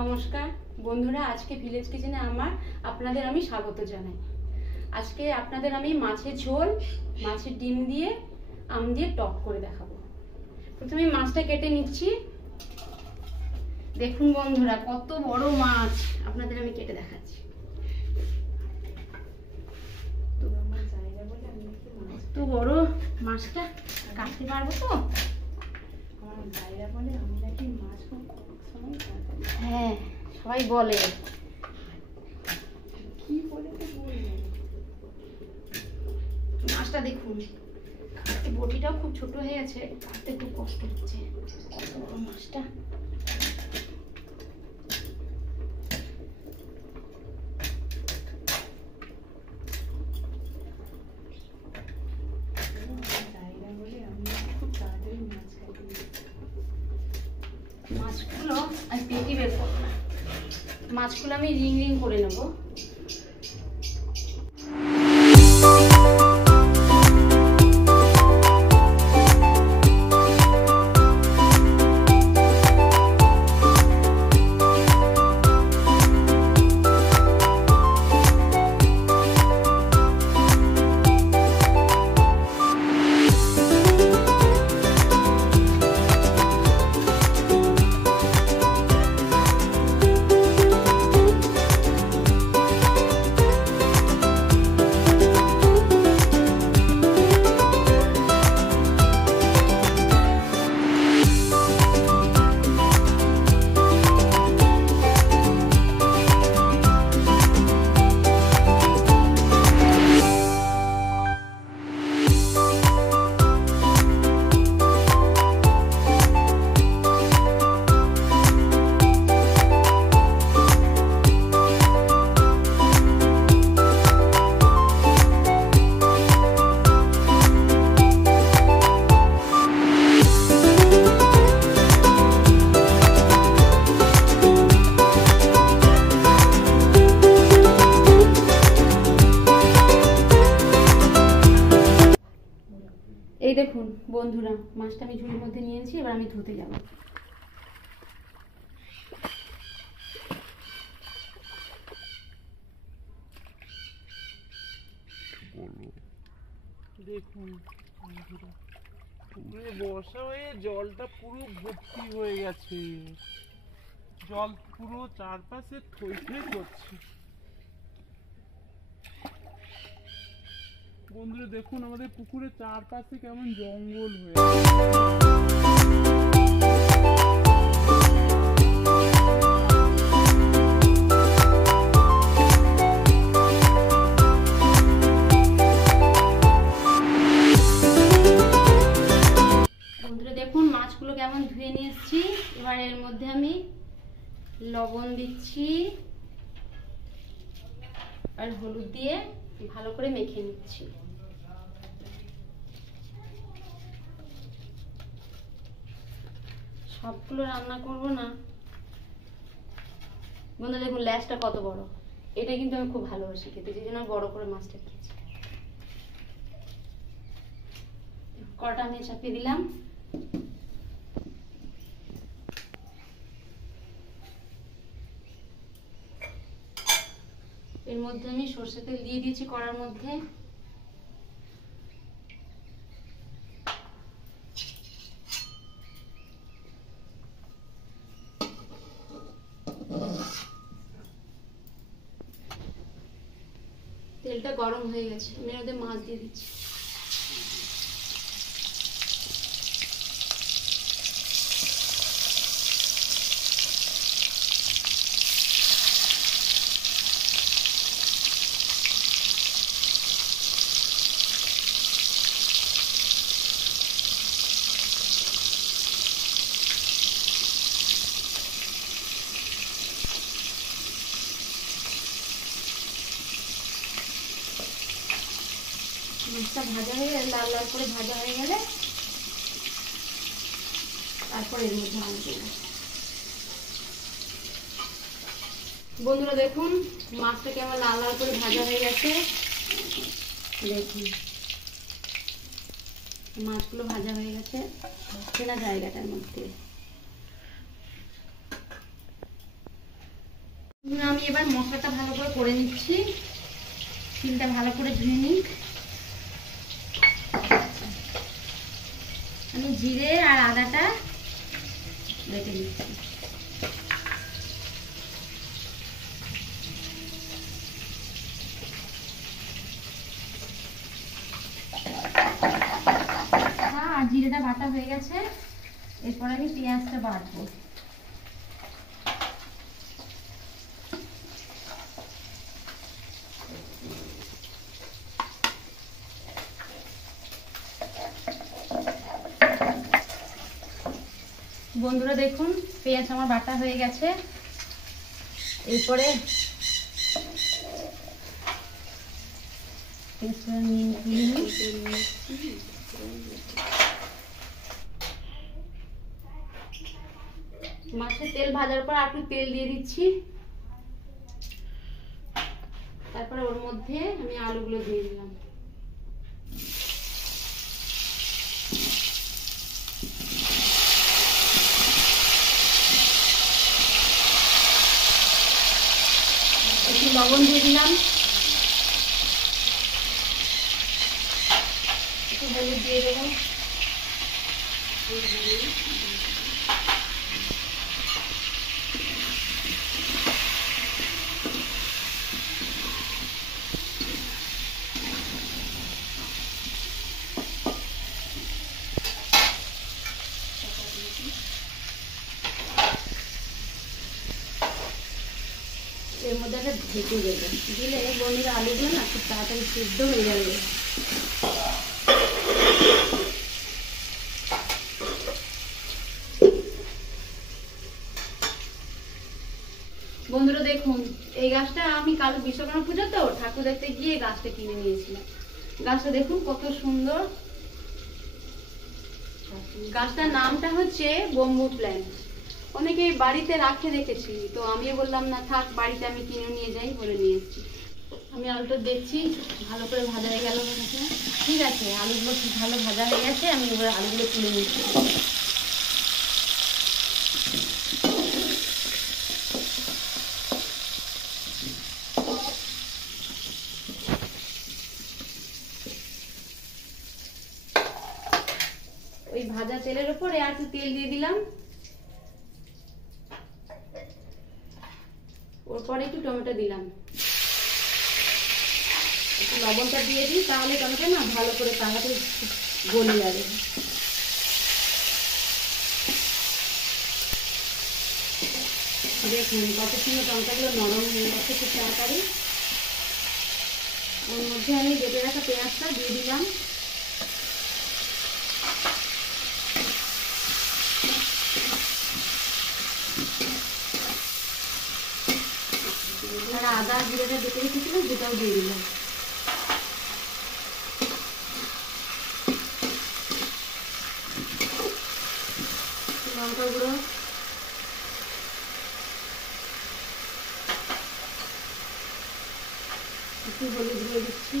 নমস্কার বন্ধুরা, আজকে ভিলেজ কিচেনে আপনাদের আমি স্বাগত জানাই। আজকে আপনাদের আমি মাছের ঝোল, মাছের ডিম দিয়ে আম দিয়ে টক করে দেখাবো। প্রথমে মাছটা কেটে নিচ্ছি। দেখুন বন্ধুরা, কত বড় মাছ আপনাদের আমি কেটে দেখাচ্ছি। তো বড় মাছটা কাটতে পারবো তো? আমার ভাইরা বলে আমি নাকি মাছ খুব সময় কাটাই। হ্যাঁ, সবাই বলে। কি বলে তো বলবো, মাছটা দেখুন, বটিটাও খুব ছোট হয়ে গেছে, কাটতে খুব কষ্ট হচ্ছে। কত বড় মাছটা! মাছগুলো আমি পেটি বের করবো না, মাছগুলো আমি রিং রিং করে নেবো। এই দেখুন বন্ধুরা, মাছটা আমি ঝুড়ির মধ্যে নিয়েছি, এবার আমি ধুতে যাব। দেখুন বন্ধুরা, পুকুরে বর্ষা হয়ে জলটা পুরো ভর্তি হয়ে গেছে, জল পুরো চারপাশে থই থই করছে। বন্ধুরা দেখুন, আমাদের পুকুরের চারপাশে কেমন জঙ্গল হয়ে বন্ধুরা দেখুন, মাছগুলো কেমন ধুয়ে নিয়ে এসেছি। এবার এর মধ্যে আমি লবণ দিচ্ছি আর হলুদ দিয়ে ভালো করে মেখে নিচ্ছি। সবগুলো রান্না করব না বন্ধু। দেখুন ল্যাসটা কত বড়, এটা কিন্তু আমি খুব ভালোবাসি খেতে, সেই জন্য বড় করে মাছটা খেয়েছি। কড়াটা আমি চাপিয়ে দিলাম। এর মধ্যে আমি সরষের তেল দিয়ে দিয়েছি কড়ার মধ্যে। তেলটা গরম হয়ে গেছে, আমি এর মধ্যে মাছ দিয়ে দিচ্ছি। মাছটা ভাজা হয়ে গেলে, লাল লাল করে ভাজা হয়ে গেলে তারপর এর মধ্যে আলু দেব। বন্ধুরা দেখুন, মাছটা কেমন লাল লাল করে ভাজা হয়ে গেছে। দেখুন মাছগুলো ভাজা হয়ে গেছে চেনা জায়গাটার মধ্যে। আমি এবার মশলাটা ভালো করে নিচ্ছি। তিলটা ভালো করে ধুয়ে নিই। আমি জিরে আর আদাটা বেটে নিচ্ছি। আর জিরেটা বাটা হয়ে গেছে, এরপর আমি পেঁয়াজটা বাটবো। বন্ধুরা দেখুন পেঁয়াজ আমার বাটা হয়ে গেছে। এরপরে মাছের তেল ভাজার পর একটু তেল দিয়ে দিচ্ছি। তারপরে ওর মধ্যে আমি আলুগুলো দিয়ে দিলাম। একটু লবণ দিয়ে দিলাম, একটু হলুদ দিয়ে দেবো। এর মধ্যে একটা ঢেকে দেবে, দিলে বন্ধুরা আলুগুলো না খুব তাড়াতাড়ি সিদ্ধ হয়ে যাবে। বন্ধুরা দেখুন এই গাছটা আমি কাল বিশ্বকর্মা পুজো তো ঠাকুর দেখতে গিয়ে গাছটা কিনে নিয়েছিলাম। গাছটা দেখুন কত সুন্দর। গাছটার নামটা হচ্ছে বম্বু প্ল্যান্ট। অনেকে বাড়িতে রাখে দেখেছি, তো আমিও বললাম না থাক বাড়িতে আমি কিনে নিয়ে যাই বলে নিয়ে এসেছি। আমি আলুটা দেখছি ভালো করে ভাজা হয়ে গেল। ঠিক আছে, আলুগুলো খুব ভালো ভাজা হয়ে গেছে। আমি এবার আলুগুলো তুলে নিচ্ছি। ওই ভাজা তেলের উপরে আর একটু তেল দিয়ে দিলাম। ওর পরে একটু টমেটো দিলাম। একটু লবণটা দিয়ে দিই, তাহলে টমেটো না ভালো করে তাড়াতাড়ি গলে যাবে। দেখুন কত সুন্দর টমেটোগুলো নরম হয়ে গেছে খুব তাড়াতাড়ি। ওর মধ্যে আমি বেটে রাখা পেঁয়াজটা দিয়ে দিলাম। আদা জিরেটা বেটে রেখেছিলাম সেটাও দিয়ে দিলাম। লঙ্কা গুঁড়ো, একটু হলুদ দিয়ে দিচ্ছি।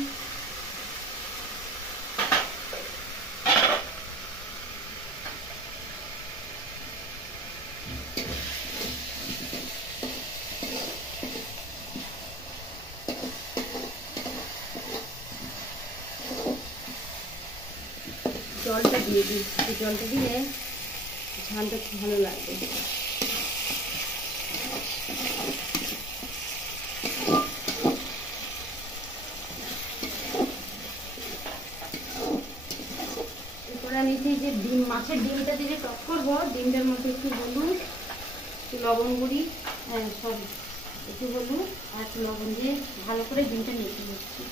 জলটা দিয়ে দিই, জলটা দিলে ঝালটা খুব ভালো লাগবে। এরপরে আমি যে ডিম মাছের ডিমটা দিয়ে টক করবো, ডিমটার মধ্যে একটু হলুদ, একটু লবণ গুঁড়ি, সরি একটু হলুদ আর একটু লবণ দিয়ে ভালো করে ডিমটা মেখে নিচ্ছি।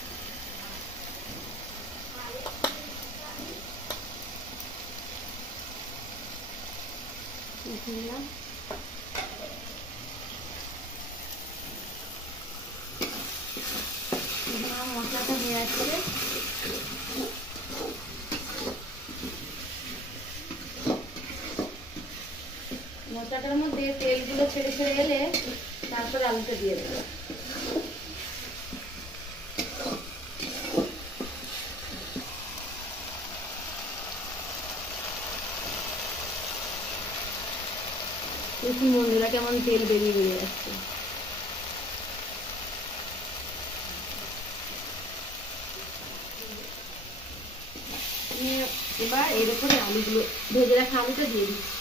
মশলাটা হয়ে আসছে। মশলাটার মধ্যে তেলগুলো ছেড়ে ছেড়ে এলে তারপরে আলুটা দিয়ে দেবো। দেখুন বন্ধুরা কেমন তেল বেরিয়ে বেরিয়ে যাচ্ছে। আমি এবার এর উপরে আলুগুলো ভেজে রাখা আলুটা দিয়ে দিচ্ছি।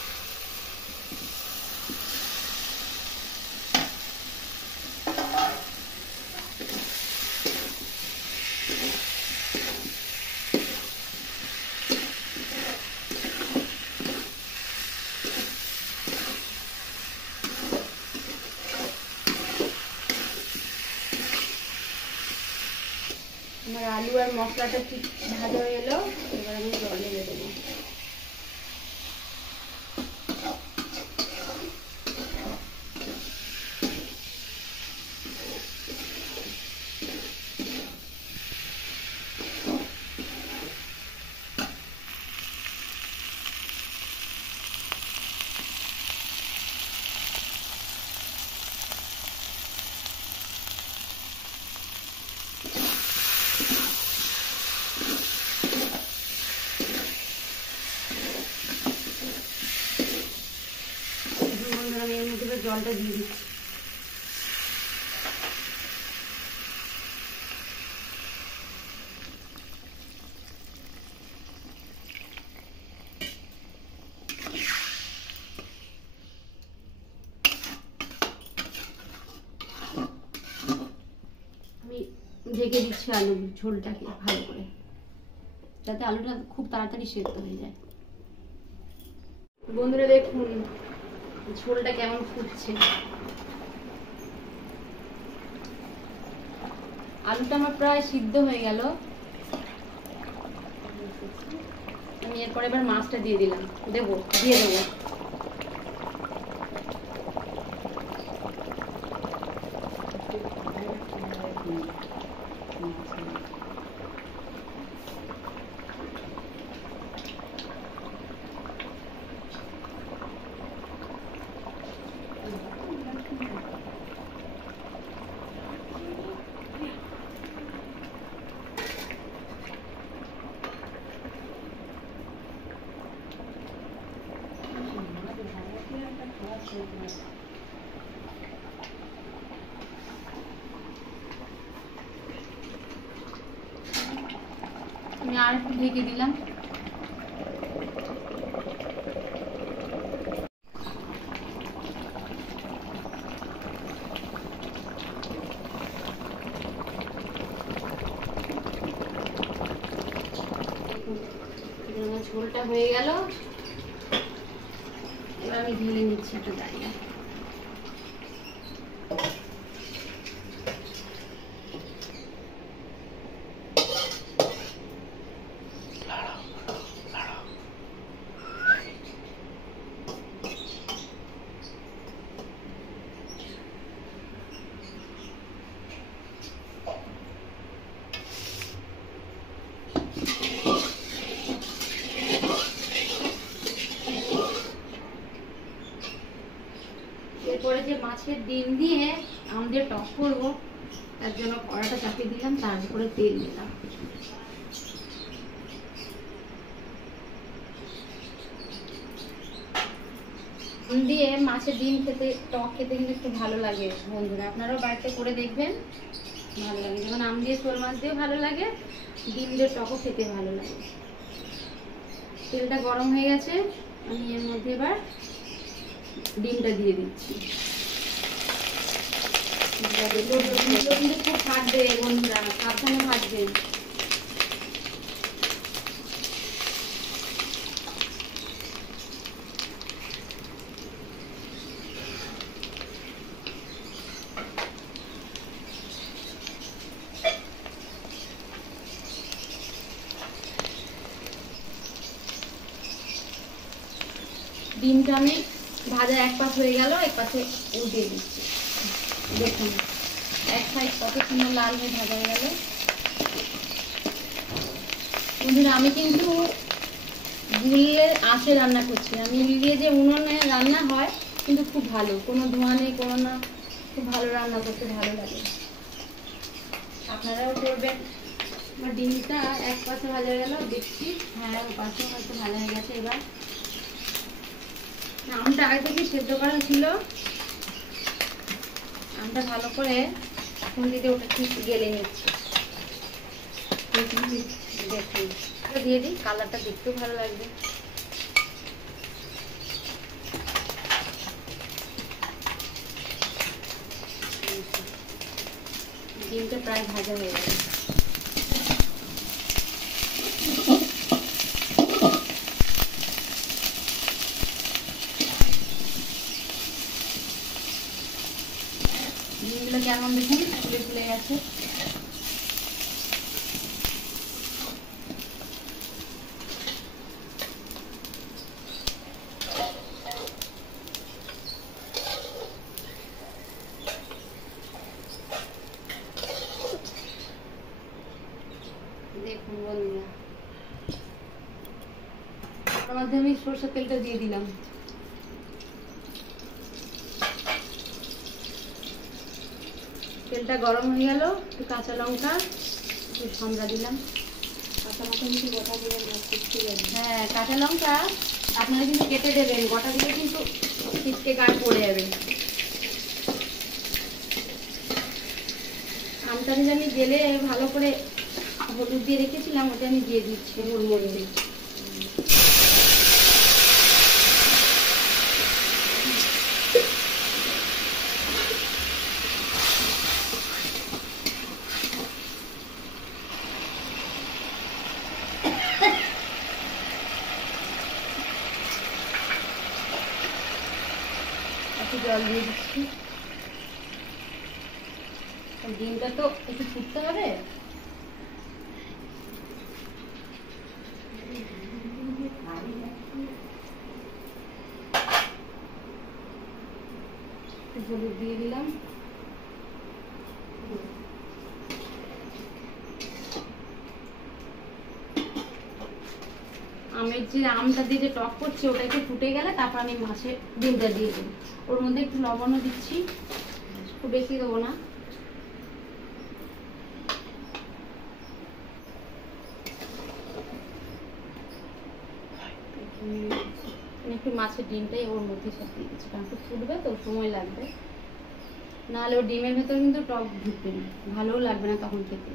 আমার আলু আর মশলাটা ঠিক ভাজা হয়ে এলো, এবার আমি জল ঢেলে দেবো। আমি এর মধ্যে জলটা দিয়ে দিচ্ছি। আমি ঢেকে দিচ্ছি আলুর ঝোলটাকে ভালো করে, যাতে আলুটা খুব তাড়াতাড়ি সেদ্ধ হয়ে যায়। বন্ধুরা দেখুন ঝোলটা কেমন ফুটছে। আলুটা আমার প্রায় সিদ্ধ হয়ে গেল। আমি এরপর এবার মাছটা দিয়ে দিলাম, দিয়ে দেবো। আমি আর একটু ঢেকে দিলাম। ঝোলটা হয়ে গেল, এবার আমি ঢেলে নিচ্ছি একটু দাঁড়িয়ে। এরপরে যে মাছের ডিম দিয়ে আম দিয়ে টক করবো, তার জন্য কড়াটা চাপিয়ে দিলাম, তার উপরে তেল দিলাম। আম দিয়ে মাছের ডিম খেতে, টক খেতে কিন্তু একটু ভালো লাগে বন্ধুরা, আপনারাও বাড়িতে করে দেখবেন, ভালো লাগে। যেমন আম দিয়ে শোল মাছ দিয়েও ভালো লাগে, ডিম দিয়ে টকও খেতে ভালো লাগে। তেলটা গরম হয়ে গেছে, আমি এর মধ্যে এবার ডিমটা দিয়ে দিচ্ছি। কিন্তু খুব ফাটবে বন্ধুরা, সাবধানে ভাজবেন। ডিমটা আমি ভাজা এক পাশ হয়ে গেল, এক পাশে উল্টিয়ে দিচ্ছি। দেখুন এক সাইড কত সুন্দর লাল হয়ে ভাজা হয়ে গেল। বন্ধুরা আমি কিন্তু গ্রিলের আঁচে রান্না করছি, আমি গ্রিলে যে উনুনে রান্না হয় কিন্তু খুব ভালো, কোনো ধোঁয়া নেই, কোনো না, খুব ভালো রান্না করতে ভালো লাগে, আপনারাও করবেন। আমার ডিমটা এক পাশে ভাজা গেল, দেখছি হ্যাঁ ও পাশেও হয়তো ভালো হয়ে গেছে। এবার আমটা আগে থেকে সেদ্ধ করা ছিল, আমটা ভালো করে খুন্তি দিয়ে ওটা ঠিক গেলে নিচ্ছি। দেখুন দিয়ে দিই, কালারটা দেখতেও ভালো লাগবে। ডিমটা প্রায় ভাজা হয়ে গেছে। ডিমগুলো কেমন দেখুন ফুলে ফুলে গেছে। দেখুন বন্ধুরা, তার মধ্যে আমি সরষের তেলটা দিয়ে দিলাম। তেলটা গরম হয়ে গেল, একটু কাঁচা লঙ্কা, একটু সামড়া দিলাম। কাঁচা লঙ্কা কিন্তু গোটা দিলে হ্যাঁ, কাঁচা লঙ্কা আপনারা কিন্তু কেটে দেবেন, গোটা দিলে কিন্তু ছিটকে গায়ে পড়ে যাবে। আমটা যে আমি গেলে ভালো করে হলুদ দিয়ে রেখেছিলাম, ওটা আমি দিয়ে দিচ্ছি ওর মধ্যে। একটু জল দিয়ে দিচ্ছি, ডিমটা তো একটু ফুটতে হবে। হলুদ দিয়ে দিলাম। আমের যে আমটা দিয়ে যে টক করছে ওটা একটু ফুটে গেলে তারপর আমি মাছের ডিমটা দিয়ে দেবো। ওর মধ্যে একটু লবণও দিচ্ছি, খুব বেশি দেবো না। একটু মাছের ডিমটাই ওর মধ্যে সব দিয়ে দিচ্ছি, কারণ একটু ফুটবে তো সময় লাগবে, নাহলে ওর ডিমের ভেতর কিন্তু টক ঢুকবে না, ভালোও লাগবে না তখন খেতে।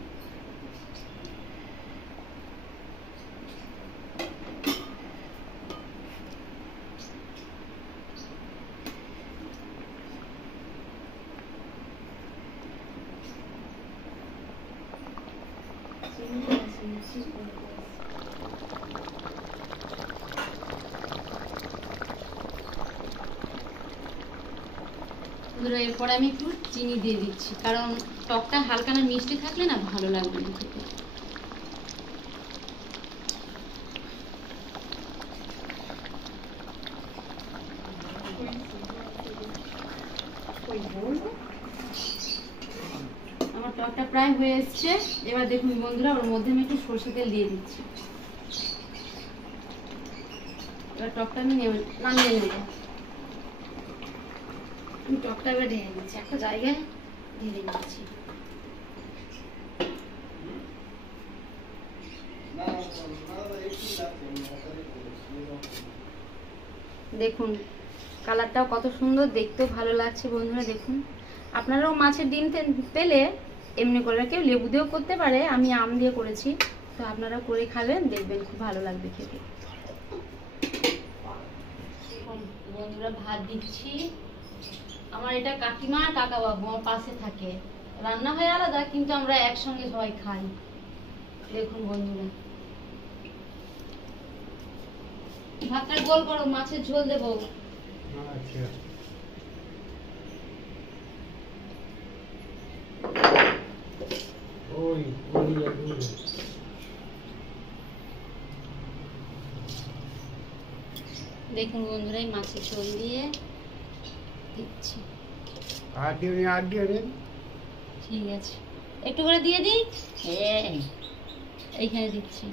এরপরে আমি একটু চিনি দিয়ে দিচ্ছি, কারণ টকটা হালকা না মিষ্টি থাকলে না ভালো লাগবে না খেতে। আমার টকটা প্রায় হয়ে এসছে। এবার দেখুন বন্ধুরা, ওর মধ্যে আমি একটু সরষে তেল দিয়ে দিচ্ছি। এবার টকটা আমি নামিয়ে নেব। আমি টকটা এবার ঢেলে নিচ্ছি, একটা জায়গায় ঢেলে নিচ্ছি। দেখুন কালারটাও কত সুন্দর, দেখতেও ভালো লাগছে বন্ধুরা। দেখুন আপনারাও মাছের ডিম পেলে এমনি করে, কেউ লেবু দিয়েও করতে পারে, আমি আম দিয়ে করেছি, তো আপনারা করে খাবেন, দেখবেন খুব ভালো লাগবে খেতে। বন্ধুরা ভাত দিচ্ছি। আমার এটা কাকিমা কাকা বাবু আমার পাশে থাকে, রান্না হয় আলাদা কিন্তু আমরা একসঙ্গে সবাই খাই। দেখুন বন্ধুরা, ভাতটা গোল করো, মাছের ঝোল দেবো। দেখুন বন্ধুরা, এই মাছের ঝোল দিয়ে দিচ্ছি। ঠিক আছে, একটু করে দিয়ে দিই। এইখানে দিচ্ছি।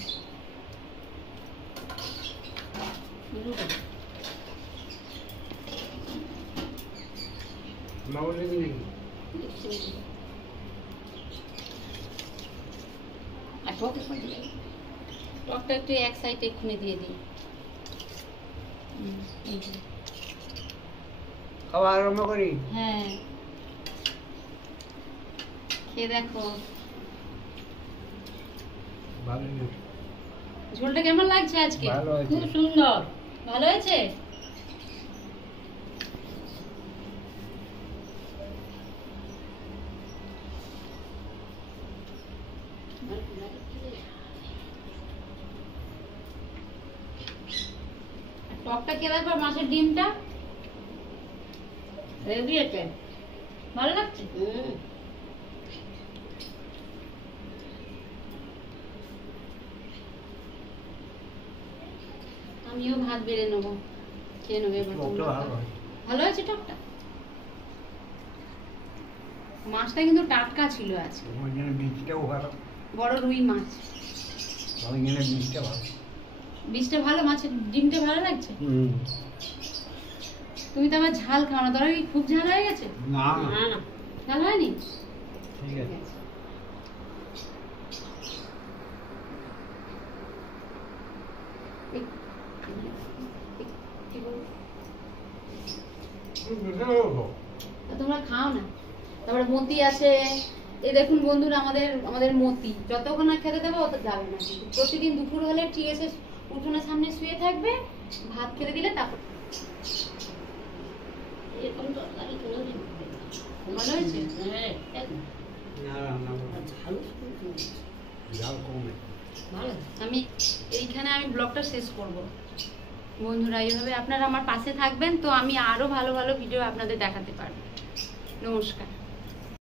টকটা একটু এক সাইডে এক্ষুনি দিয়ে দিই। খাওয়া আরম্ভ করি। হ্যাঁ, খেয়ে দেখো। ঝোলটা কেমন লাগছে আজকে? ভালো হয়েছে। খুব সুন্দর। ভালো হয়েছে? টকটা কে দেখো, মাছের ডিমটা ভালো লাগছে। আমিও ভাত বেড়ে নেবো, খেয়ে নেবো এবার। টকটা ভালো হয়। ভালো আছে টকটা। মাছটা কিন্তু টাটকা ছিল আজকে, ওইখানে বীজটাও ভালো, বড় রুই মাছ। ওইখানে বীজটা ভালো। বীজটা ভালো, মাছের ডিমটা ভালো লাগছে। তুমি তো আবার ঝাল খাও না, ধরো খুব ঝাল হয়ে গেছে। না না ঝাল হয়নি। ঠিক আছে। তোমরা খাও না। তারপরে মতি আছে, এই দেখুন বন্ধুরা, আমাদের মতি যতক্ষণ না খেতে দেবো অত যাবে না। কিন্তু প্রতিদিন দুপুর হলে ঠিক আছে উঠোনের সামনে শুয়ে থাকবে, ভাত খেতে দিলে তারপর। এরকম তরকারি কোনোদিন ভালো হয়েছে। আমি এইখানে ব্লগটা শেষ করব বন্ধুরা। এইভাবে আপনারা আমার পাশে থাকবেন, তো আমি আরো ভালো ভালো ভিডিও আপনাদের দেখাতে পারবো। নমস্কার।